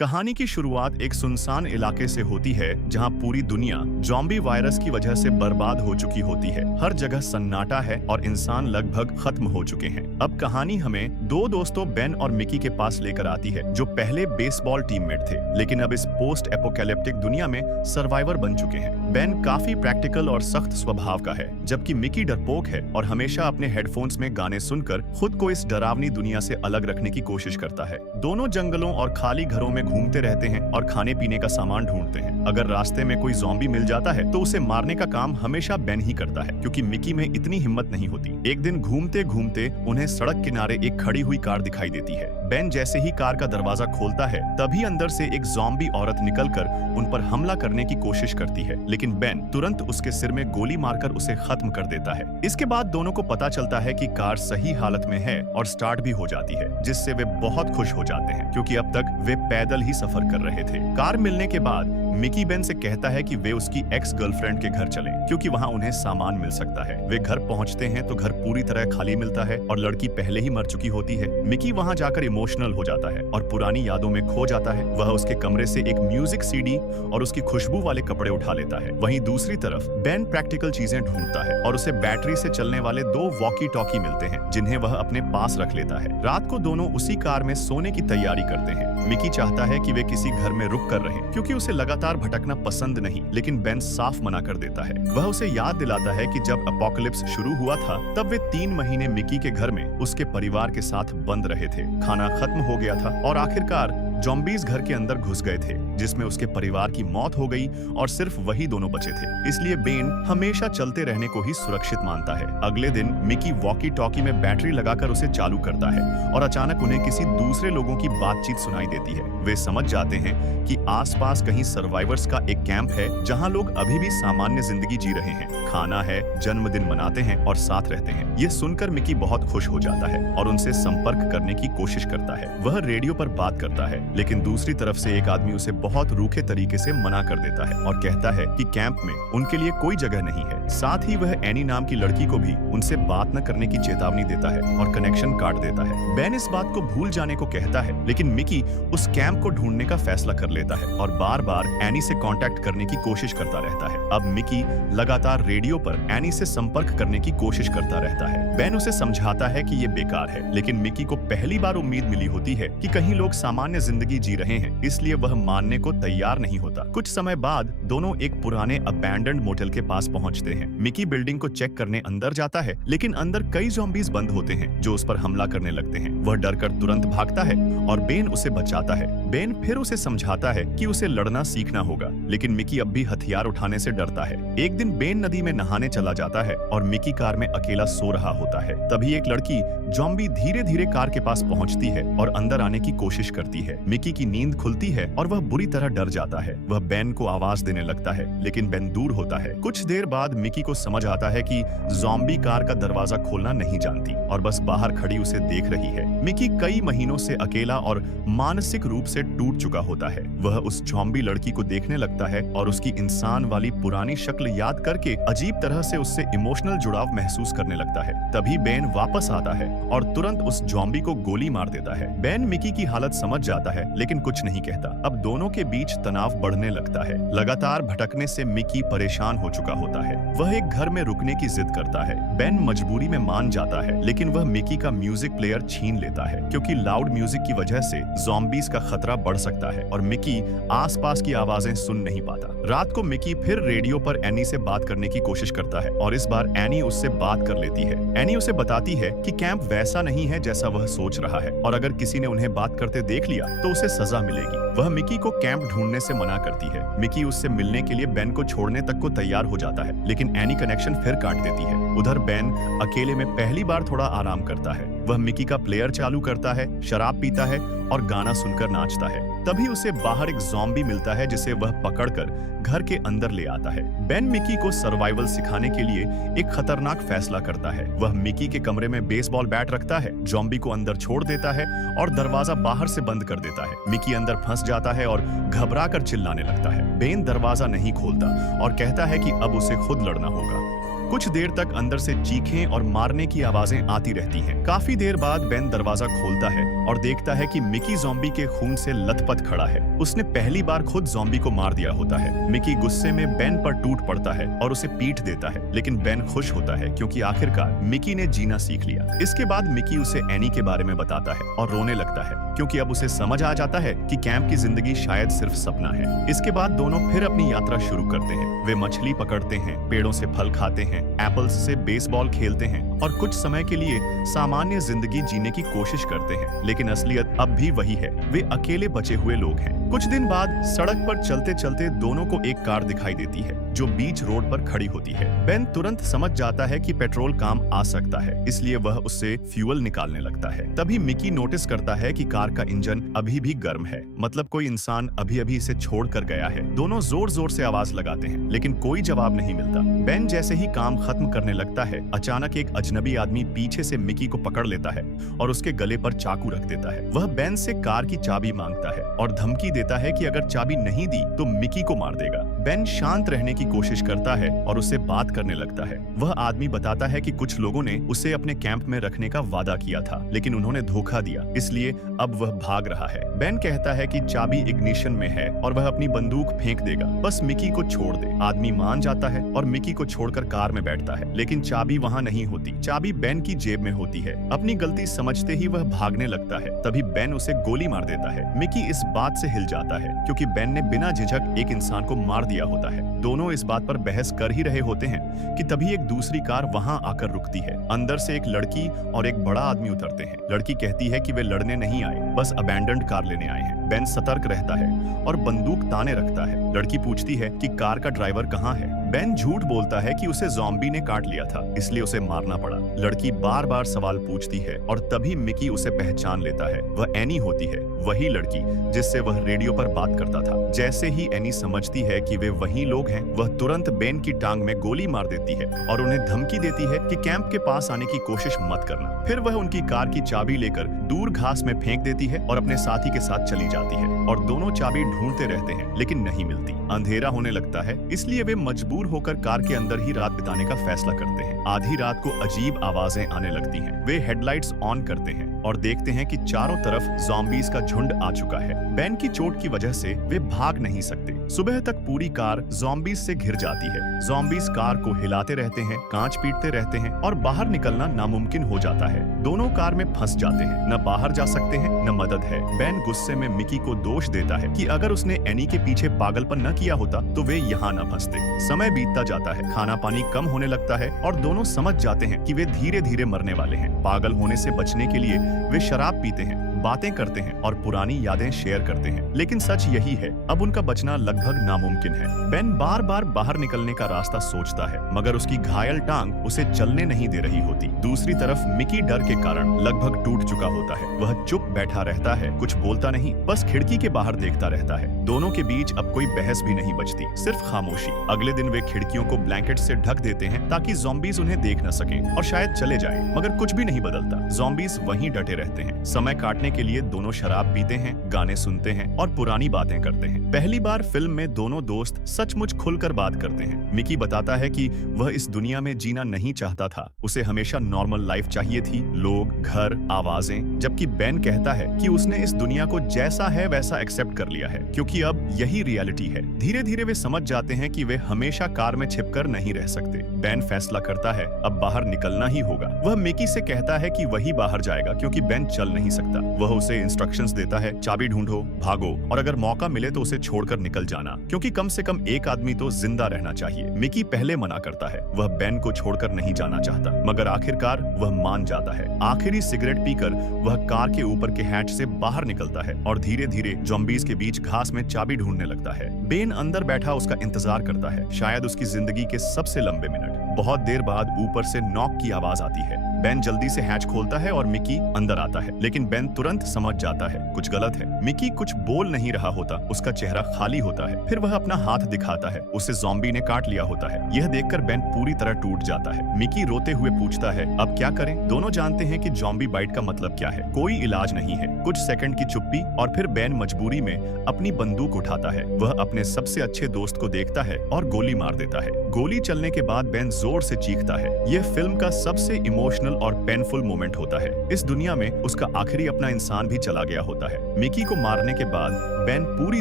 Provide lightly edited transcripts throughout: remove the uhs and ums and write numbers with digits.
कहानी की शुरुआत एक सुनसान इलाके से होती है जहां पूरी दुनिया ज़ॉम्बी वायरस की वजह से बर्बाद हो चुकी होती है। हर जगह सन्नाटा है और इंसान लगभग खत्म हो चुके हैं। अब कहानी हमें दो दोस्तों बेन और मिकी के पास लेकर आती है जो पहले बेसबॉल टीममेट थे, लेकिन अब इस पोस्ट एपोकैलिप्टिक दुनिया में सर्वाइवर बन चुके हैं। बेन काफी प्रैक्टिकल और सख्त स्वभाव का है, जबकि मिकी डरपोक है और हमेशा अपने हेडफोन्स में गाने सुनकर खुद को इस डरावनी दुनिया से अलग रखने की कोशिश करता है। दोनों जंगलों और खाली घरों में घूमते रहते हैं और खाने पीने का सामान ढूंढते हैं। अगर रास्ते में कोई ज़ॉम्बी मिल जाता है तो उसे मारने का काम हमेशा बेन ही करता है, क्योंकि मिकी में इतनी हिम्मत नहीं होती। एक दिन घूमते घूमते उन्हें सड़क किनारे एक खड़ी हुई कार दिखाई देती है। बेन जैसे ही कार का दरवाजा खोलता है तभी अंदर से एक ज़ॉम्बी औरत निकलकर उन पर हमला करने की कोशिश करती है, लेकिन बेन तुरंत उसके सिर में गोली मारकर उसे खत्म कर देता है। इसके बाद दोनों को पता चलता है कि कार सही हालत में है और स्टार्ट भी हो जाती है, जिससे वे बहुत खुश हो जाते हैं, क्योंकि अब तक वे पैदल ही सफर कर रहे थे। कार मिलने के बाद मिकी बेन से कहता है कि वे उसकी एक्स गर्लफ्रेंड के घर चलें, क्योंकि वहां उन्हें सामान मिल सकता है। वे घर पहुंचते हैं तो घर पूरी तरह खाली मिलता है और लड़की पहले ही मर चुकी होती है। मिकी वहां जाकर इमोशनल हो जाता है और पुरानी यादों में खो जाता है। वह उसके कमरे से एक म्यूजिक सीडी और उसकी खुशबू वाले कपड़े उठा लेता है। वहीं दूसरी तरफ बेन प्रैक्टिकल चीजें ढूंढता है और उसे बैटरी से चलने वाले दो वॉकी टॉकी मिलते हैं, जिन्हें वह अपने पास रख लेता है। रात को दोनों उसी कार में सोने की तैयारी करते हैं। मिकी चाहता है कि वे किसी घर में रुक कर रहें, क्योंकि उसे लगातार भटकना पसंद नहीं, लेकिन बेन साफ मना कर देता है। वह उसे याद दिलाता है कि जब अपोकलिप्स शुरू हुआ था तब वे 3 महीने मिकी के घर में उसके परिवार के साथ बंद रहे थे। खाना खत्म हो गया था और आखिरकार ज़ॉम्बीज़ घर के अंदर घुस गए थे, जिसमें उसके परिवार की मौत हो गई और सिर्फ वही दोनों बचे थे। इसलिए बेन हमेशा चलते रहने को ही सुरक्षित मानता है। अगले दिन मिकी वॉकी टॉकी में बैटरी लगाकर उसे चालू करता है और अचानक उन्हें किसी दूसरे लोगों की बातचीत सुनाई देती है। वे समझ जाते हैं कि आसपास कहीं सर्वाइवर्स का एक कैंप है जहां लोग अभी भी सामान्य जिंदगी जी रहे हैं, खाना है, जन्मदिन मनाते हैं और साथ रहते हैं। ये सुनकर मिकी बहुत खुश हो जाता है और उनसे संपर्क करने की कोशिश करता है। वह रेडियो पर बात करता है, लेकिन दूसरी तरफ से एक आदमी उसे बहुत रूखे तरीके से मना कर देता है और कहता है कि कैंप में उनके लिए कोई जगह नहीं है। साथ ही वह एनी नाम की लड़की को भी उनसे बात न करने की चेतावनी देता है और कनेक्शन काट देता है। बेन इस बात को भूल जाने को कहता है, लेकिन मिकी उस कैंप को ढूंढने का फैसला कर लेता है और बार बार एनी से कांटेक्ट करने की कोशिश करता रहता है। अब मिकी लगातार रेडियो पर एनी से संपर्क करने की कोशिश करता रहता है। बेन उसे समझाता है कि ये बेकार है, लेकिन मिकी को पहली बार उम्मीद मिली होती है कि कहीं लोग सामान्य जिंदगी जी रहे हैं, इसलिए वह मानने को तैयार नहीं होता। कुछ समय बाद दोनों एक पुराने अबैंडन्ड मोटेल के पास पहुंचते हैं। मिकी बिल्डिंग को चेक करने अंदर जाता है, लेकिन अंदर कई ज़ॉम्बीज़ बंद होते हैं जो उस पर हमला करने लगते हैं। वह डरकर तुरंत भागता है और बेन उसे बचाता है। बेन फिर उसे समझाता है कि उसे लड़ना सीखना होगा, लेकिन मिकी अब भी हथियार उठाने से डरता है। एक दिन बेन नदी में नहाने चला जाता है और मिकी कार में अकेला सो रहा होता है। तभी एक लड़की ज़ॉम्बी धीरे धीरे कार के पास पहुंचती है और अंदर आने की कोशिश करती है। मिकी की नींद खुलती है और वह बुरी तरह डर जाता है। वह बेन को आवाज देने लगता है, लेकिन बेन दूर होता है। कुछ देर बाद मिकी को समझ आता है कि ज़ॉम्बी कार का दरवाजा खोलना नहीं जानती और बस बाहर खड़ी उसे देख रही है। मिकी कई महीनों से अकेला और मानसिक रूप से टूट चुका होता है। वह उस ज़ॉम्बी लड़की को देखने लगता है और उसकी इंसान वाली पुरानी शक्ल याद करके अजीब तरह से उससे इमोशनल जुड़ाव महसूस करने लगता है। तभी बेन वापस आता है और तुरंत उस ज़ॉम्बी को गोली मार देता है। बेन मिकी की हालत समझ जाता है, लेकिन कुछ नहीं कहता। अब दोनों के बीच तनाव बढ़ने लगता है। लगातार भटकने से मिकी परेशान हो चुका होता है। वह एक घर में रुकने की जिद करता है। बेन मजबूरी में मान जाता है, लेकिन वह मिकी का म्यूजिक प्लेयर छीन लेता है, क्योंकि लाउड म्यूजिक की वजह से ज़ॉम्बीज़ का खतरा बढ़ सकता है और मिकी आसपास की आवाजें सुन नहीं पाता। रात को मिकी फिर रेडियो पर एनी से बात करने की कोशिश करता है और इस बार एनी उससे बात कर लेती है। एनी उसे बताती है कि कैंप वैसा नहीं है जैसा वह सोच रहा है और अगर किसी ने उन्हें बात करते देख लिया तो उसे सजा मिलेगी। वह मिकी को कैंप ढूंढने से मना करती है। मिकी उससे मिलने के लिए बेन को छोड़ने तक को तैयार हो जाता है, लेकिन एनी कनेक्शन फिर काट देती है। उधर बेन अकेले में पहली बार थोड़ा आराम करता है। वह मिकी का प्लेयर चालू करता है, शराब पीता है और गाना सुनकर नाचता है। तभी उसे बाहर एक ज़ॉम्बी मिलता है जिसे वह पकड़कर घर के अंदर ले आता है। बेन मिकी को सर्वाइवल सिखाने के लिए एक खतरनाक फैसला करता है। वह मिकी के कमरे में बेसबॉल बैट रखता है, ज़ॉम्बी को अंदर छोड़ देता है और दरवाजा बाहर से बंद कर देता है। मिकी अंदर फंस जाता है और घबराकर चिल्लाने लगता है। बेन दरवाजा नहीं खोलता और कहता है कि अब उसे खुद लड़ना होगा। कुछ देर तक अंदर से चीखें और मारने की आवाजें आती रहती हैं। काफी देर बाद बेन दरवाजा खोलता है और देखता है कि मिकी ज़ॉम्बी के खून से लथपथ खड़ा है। उसने पहली बार खुद ज़ॉम्बी को मार दिया होता है। मिकी गुस्से में बेन पर टूट पड़ता है और उसे पीट देता है, लेकिन बेन खुश होता है क्योंकि आखिरकार मिकी ने जीना सीख लिया। इसके बाद मिकी उसे एनी के बारे में बताता है और रोने लगता है क्योंकि अब उसे समझ आ जाता है कि कैंप की जिंदगी शायद सिर्फ सपना है। इसके बाद दोनों फिर अपनी यात्रा शुरू करते हैं। वे मछली पकड़ते हैं, पेड़ों से फल खाते हैं, एप्पल्स से बेसबॉल खेलते हैं और कुछ समय के लिए सामान्य जिंदगी जीने की कोशिश करते हैं, लेकिन असलियत अब भी वही है। वे अकेले बचे हुए लोग हैं। कुछ दिन बाद सड़क पर चलते चलते दोनों को एक कार दिखाई देती है जो बीच रोड पर खड़ी होती है। बेन तुरंत समझ जाता है कि पेट्रोल काम आ सकता है, इसलिए वह उससे फ्यूल निकालने लगता है। तभी मिकी नोटिस करता है कि कार का इंजन अभी भी गर्म है, मतलब कोई इंसान अभी अभी इसे छोड़ कर गया है। दोनों जोर जोर से आवाज लगाते हैं, लेकिन कोई जवाब नहीं मिलता। बेन जैसे ही काम खत्म करने लगता है, अचानक एक अजनबी आदमी पीछे से मिकी को पकड़ लेता है और उसके गले पर चाकू रख देता है। वह बेन से कार की चाबी मांगता है और धमकी देता है कि अगर चाबी नहीं दी तो मिकी को मार देगा। बेन शांत रहने की कोशिश करता है और उससे बात करने लगता है। वह आदमी बताता है कि कुछ लोगों ने उसे अपने कैंप में रखने का वादा किया था, लेकिन उन्होंने धोखा दिया, इसलिए अब वह भाग रहा है। बेन कहता है कि चाबी इग्निशन में है और वह अपनी बंदूक फेंक देगा, बस मिकी को छोड़ दे। आदमी मान जाता है और मिकी को छोड़कर कार में बैठता है, लेकिन चाबी वहाँ नहीं होती। चाबी बेन की जेब में होती है। अपनी गलती समझते ही वह भागने लगता है। तभी बेन उसे गोली मार देता है। मिकी इस बात से हिल जाता है क्योंकि बेन ने बिना झिझक एक इंसान को मार दिया होता है। दोनों इस बात पर बहस कर ही रहे होते हैं कि तभी एक दूसरी कार वहां आकर रुकती है। अंदर से एक लड़की और एक बड़ा आदमी उतरते हैं। लड़की कहती है कि वे लड़ने नहीं आए, बस अबैंडन्ड कार लेने आए हैं। बेन सतर्क रहता है और बंदूक ताने रखता है। लड़की पूछती है कि कार का ड्राइवर कहाँ है। बेन झूठ बोलता है कि उसे ज़ॉम्बी ने काट लिया था, इसलिए उसे मारना पड़ा। लड़की बार बार सवाल पूछती है और तभी मिकी उसे पहचान लेता है। वह एनी होती है, वही लड़की जिससे वह रेडियो पर बात करता था। जैसे ही एनी समझती है कि वे वही लोग हैं, वह तुरंत बेन की टांग में गोली मार देती है और उन्हें धमकी देती है कि कैंप के पास आने की कोशिश मत करना। फिर वह उनकी कार की चाबी लेकर दूर घास में फेंक देती है और अपने साथी के साथ चली जाती है और दोनों चाबी ढूंढते रहते हैं, लेकिन नहीं मिलती। अंधेरा होने लगता है, इसलिए वे मजबूर होकर कार के अंदर ही रात बिताने का फैसला करते हैं। आधी रात को अजीब आवाजें आने लगती हैं। वे हेडलाइट्स ऑन करते हैं और देखते हैं कि चारों तरफ ज़ॉम्बीज का झुंड आ चुका है। बेन की चोट की वजह से वे भाग नहीं सकते। सुबह तक पूरी कार ज़ॉम्बीज से घिर जाती है। ज़ॉम्बीज कार को हिलाते रहते हैं, कांच पीटते रहते हैं और बाहर निकलना नामुमकिन हो जाता है। दोनों कार में फंस जाते हैं, न बाहर जा सकते हैं न मदद है। बेन गुस्से में मिकी को दोष देता है कि अगर उसने एनी के पीछे पागलपन न किया होता तो वे यहाँ न फंसते। समय बीतता जाता है, खाना पानी कम होने लगता है और दोनों समझ जाते हैं कि वे धीरे धीरे मरने वाले हैं। पागल होने से बचने के लिए वे शराब पीते हैं, बातें करते हैं और पुरानी यादें शेयर करते हैं, लेकिन सच यही है, अब उनका बचना लगभग नामुमकिन है। बेन बार बार बाहर निकलने का रास्ता सोचता है, मगर उसकी घायल टांग उसे चलने नहीं दे रही होती। दूसरी तरफ मिकी डर के कारण लगभग टूट चुका होता है। वह चुप बैठा रहता है, कुछ बोलता नहीं, बस खिड़की के बाहर देखता रहता है। दोनों के बीच अब कोई बहस भी नहीं बचती, सिर्फ खामोशी। अगले दिन वे खिड़कियों को ब्लैंकेट से ढक देते हैं ताकि ज़ॉम्बीज उन्हें देख न सकें और शायद चले जाएं, मगर कुछ भी नहीं बदलता। ज़ॉम्बीज वहीं डटे रहते हैं। समय काटने के लिए दोनों शराब पीते हैं, गाने सुनते हैं और पुरानी बातें करते हैं। पहली बार फिल्म में दोनों दोस्त सचमुच खुलकर बात करते हैं। मिकी बताता है कि वह इस दुनिया में जीना नहीं चाहता था, उसे हमेशा नॉर्मल लाइफ चाहिए थी, लोग, घर, आवाजें। जबकि बेन कहता है कि उसने इस दुनिया को जैसा है वैसा एक्सेप्ट कर लिया है, क्योंकि अब यही रियलिटी है। धीरे धीरे वे समझ जाते हैं कि वे हमेशा कार में छिपकर नहीं रह सकते। बेन फैसला करता है अब बाहर निकलना ही होगा। वह मिकी से कहता है कि वही बाहर जाएगा क्योंकि बेन चल नहीं सकता। वह उसे इंस्ट्रक्शंस देता है, चाबी ढूंढो, भागो और अगर मौका मिले तो उसे छोड़कर निकल जाना, क्योंकि कम से कम एक आदमी तो जिंदा रहना चाहिए। मिकी पहले मना करता है, वह बेन को छोड़कर नहीं जाना चाहता, मगर आखिरकार वह मान जाता है। आखिरी सिगरेट पीकर वह कार के ऊपर के हैच से बाहर निकलता है और धीरे धीरे ज़ॉम्बीज के बीच घास में चाबी ढूंढने लगता है। बेन अंदर बैठा उसका इंतजार करता है, शायद उसकी जिंदगी के सबसे लंबे मिनट। बहुत देर बाद ऊपर से नॉक की आवाज आती है। बेन जल्दी से हैच खोलता है और मिकी अंदर आता है, लेकिन बेन तुरंत समझ जाता है कुछ गलत है। मिकी कुछ बोल नहीं रहा होता, उसका चेहरा खाली होता है। फिर वह अपना हाथ दिखाता है, उसे ज़ॉम्बी ने काट लिया होता है। यह देखकर बेन पूरी तरह टूट जाता है। मिकी रोते हुए पूछता है, अब क्या करें? दोनों जानते हैं कि ज़ॉम्बी बाइट का मतलब क्या है। कोई इलाज नहीं है। कुछ सेकंड की चुप्पी और फिर बेन मजबूरी में अपनी बंदूक उठाता है। वह अपने सबसे अच्छे दोस्त को देखता है और गोली मार देता है। गोली चलने के बाद बेन जोर से चीखता है। यह फिल्म का सबसे इमोशनल और पेनफुल मोमेंट होता है। इस दुनिया में उसका आखिरी अपना इंसान भी चला गया होता है। मिकी को मारने के बाद बेन पूरी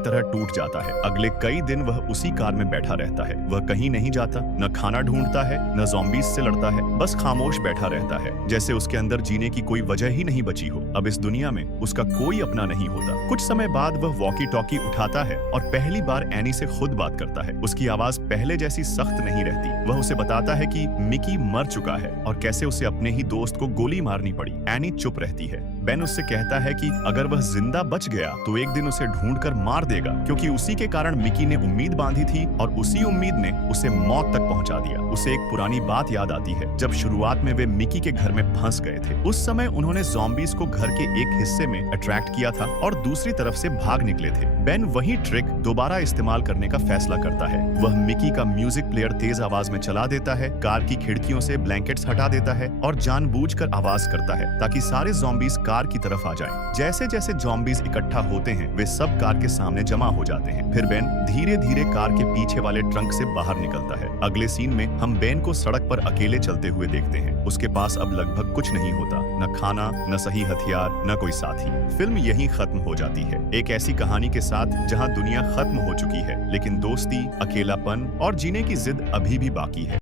तरह टूट जाता है। अगले कई दिन वह उसी कार में बैठा रहता है। वह कहीं नहीं जाता, न खाना ढूंढता है, न ज़ॉम्बीज़ से लड़ता है, बस खामोश बैठा रहता है, जैसे उसके अंदर जीने की कोई वजह ही नहीं बची हो। अब इस दुनिया में उसका कोई अपना नहीं होता। कुछ समय बाद वह वॉकी टॉकी उठाता है और पहली बार एनी से खुद बात करता है। उसकी आवाज पहले जैसी सख्त नहीं रहती। वह उसे बताता है कि मिकी मर चुका है और कैसे उसे अपने ही दोस्त को गोली मारनी पड़ी। एनी चुप रहती है। बेन उससे कहता है कि अगर वह जिंदा बच गया तो एक दिन उसे ढूंढकर मार देगा, क्योंकि उसी के कारण मिकी ने उम्मीद बांधी थी और उसी उम्मीद ने उसे मौत तक पहुंचा दिया। उसे एक पुरानी बात याद आती है, जब शुरुआत में वे मिकी के घर में फंस गए थे। उस समय उन्होंने ज़ॉम्बीज़ को घर के एक हिस्से में अट्रैक्ट किया था और दूसरी तरफ से भाग निकले थे। बेन वही ट्रिक दोबारा इस्तेमाल करने का फैसला करता है। वह मिकी का म्यूजिक प्लेयर तेज आवाज में चला देता है, कार की खिड़कियों से ब्लैंकेट्स हटा देता है और जानबूझकर आवाज करता है ताकि सारे ज़ॉम्बीज़ कार की तरफ आ जाएं। जैसे जैसे ज़ॉम्बीज़ इकट्ठा होते हैं, वे सब कार के सामने जमा हो जाते हैं। फिर बेन धीरे धीरे कार के पीछे वाले ट्रंक से बाहर निकलता है। अगले सीन में हम बेन को सड़क पर अकेले चलते हुए देखते हैं। उसके पास अब लगभग कुछ नहीं होता, न खाना, न सही हथियार, न कोई साथी। फिल्म यहीं खत्म हो जाती है, एक ऐसी कहानी के साथ जहां दुनिया खत्म हो चुकी है, लेकिन दोस्ती, अकेलापन और जीने की जिद अभी भी बाकी है।